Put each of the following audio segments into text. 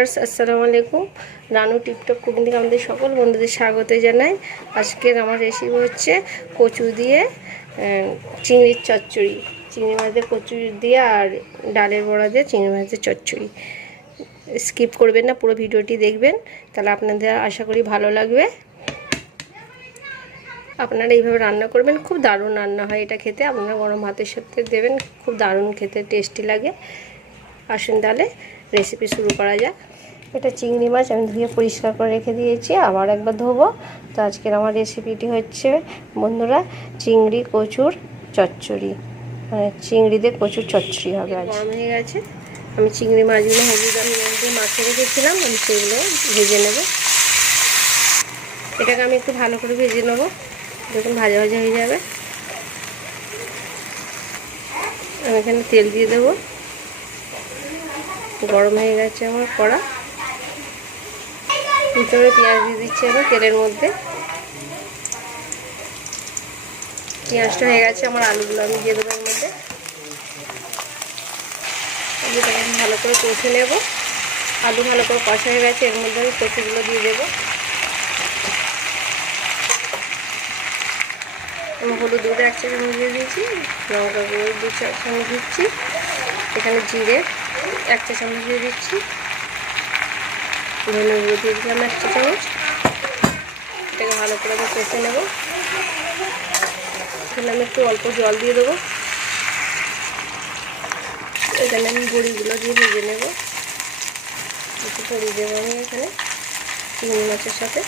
Viewers আসসালামু আলাইকুম। Ranu tiptop cooking থেকে আমাদের সকল বন্ধুদের স্বাগত জানাই। আজকের আমার রেসিপি হচ্ছে কচু দিয়ে চিংড়ির চচ্চড়ি। চিংড়ি মাছ দিয়ে কচু দিয়ে আর ডালের বড়া দিয়ে চিংড়ি মাছের চচ্চড়ি। স্কিপ করবেন না, পুরো ভিডিওটি দেখবেন, তাহলে আপনাদের আশা করি ভালো লাগবে। আপনারা এইভাবে রান্না করবেন, খুব দারুণ রান্না হয় এটা খেতে। আপনারা গরম ভাতের সাথে দেবেন, খুব দারুণ খেতে, টেস্টি লাগে। আসুন তাহলে রেসিপি শুরু করা যাক। এটা চিংড়ি মাছ আমি ধুয়ে পরিষ্কার করে রেখে দিয়েছি, আবার একবার ধোবো। তো আজকের আমার রেসিপিটি হচ্ছে বন্ধুরা চিংড়ি কচুর চচ্চড়ি, মানে চিংড়ি দিয়ে কচুর চচ্চড়ি হবে। আজ গরম হয়ে গেছে, আমি চিংড়ি মাছগুলো হলুদ আর নুন দিয়ে মাখিয়ে রেখেছিলাম, আমি সেগুলো ভেজে নেব। এটাকে আমি একটু ভালো করে ভেজে নেবো, যখন ভাজা ভাজা হয়ে যাবে। আমি এখানে তেল দিয়ে দেবো, গরম হয়ে গেছে আমার কড়া। ভিতরে পেঁয়াজ দিয়ে দিচ্ছি আমি তেলের মধ্যে। পেঁয়াজটা হয়ে গেছে আমার, আলুগুলো আমি দিয়ে দেবো এর মধ্যে। আলুটাকে আমি ভালো করে কষে নেব। আলু ভালো করে কষা হয়ে গেছে, এর মধ্যে আমি কচুগুলো দিয়ে দেবো। আমি হলুদ গুঁড়ো 1 চামচ দিয়ে দিয়েছি, লঙ্কা গুঁড়ো 2 চামচ দিচ্ছি, এখানে জিরে 1 চামচ দিয়ে দিচ্ছি, ধনে গুঁড়ো দিয়ে দিলাম 1 চামচ। এটাকে ভালো করে আমি কষে নেব। এখানে আমি একটু অল্প জল দিয়ে দেবো। এখানে আমি বড়িগুলো দিয়ে ভেজে নেব। একটু বড়ি দেবো আমি এখানে চিংড়ি মাছের সাথে।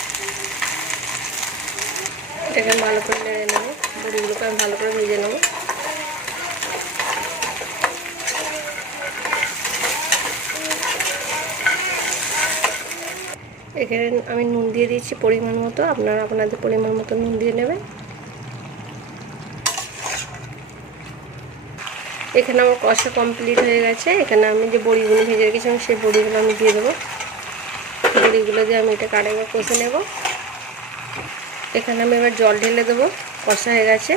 এটাকে আমি ভালো করে নেড়ে নেবো, বড়িগুলোকে আমি ভালো করে ভেজে নেব। এখানে আমি নুন দিয়ে দিচ্ছি পরিমাণ মতো, আপনারা আপনাদের পরিমাণ মতো নুন দিয়ে নেবেন। এখানে আমার কষা কমপ্লিট হয়ে গেছে। এখানে আমি যে বড়িগুলো ভেজে রেখেছিলাম সেই বড়িগুলো আমি দিয়ে দেবো। বড়িগুলো দিয়ে আমি এটা আরেকবার কষে নেব। এখানে আমি এবার জল ঢেলে দেবো, কষা হয়ে গেছে।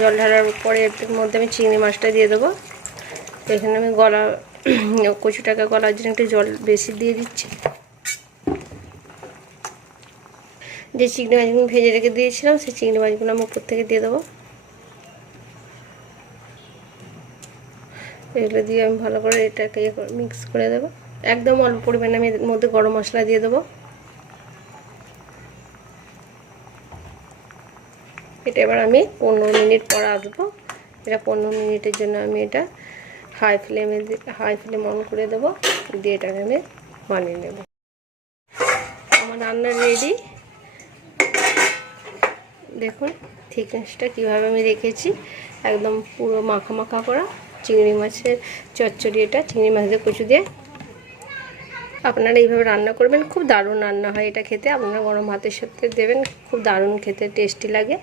জল ঢালার পরে এর মধ্যে আমি চিংড়ি মাছটা দিয়ে দেবো। এখানে আমি কচুটাকে গলার জন্য একটু জল বেশি দিয়ে দিচ্ছি। যে চিংড়ি মাছগুলো ভেজে রেখে দিয়েছিলাম সেই চিংড়ি মাছগুলো আমি উপর থেকে দিয়ে দেবো। এগুলো দিয়ে আমি ভালো করে এটাকে মিক্স করে দেবো। একদম অল্প পরিমাণে আমি এর মধ্যে গরম মশলা দিয়ে দেবো। এটা এবার আমি 15 মিনিট পর আসবো। এটা 15 মিনিটের জন্য আমি এটা হাই ফ্লেম অন করে দেবো, দিয়ে এটাকে আমি বানিয়ে নেব। আমার রান্না রেডি। দেখুন থিকনেসটা কীভাবে আমি রেখেছি, একদম পুরো মাখা মাখা করা চিংড়ি মাছের চচ্চড়ি। এটা চিংড়ি মাছ দিয়ে কচু দিয়ে আপনারা এইভাবে রান্না করবেন, খুব দারুণ রান্না হয় এটা খেতে। আপনারা গরম ভাতের সাথে দেবেন, খুব দারুণ খেতে, টেস্টি লাগে।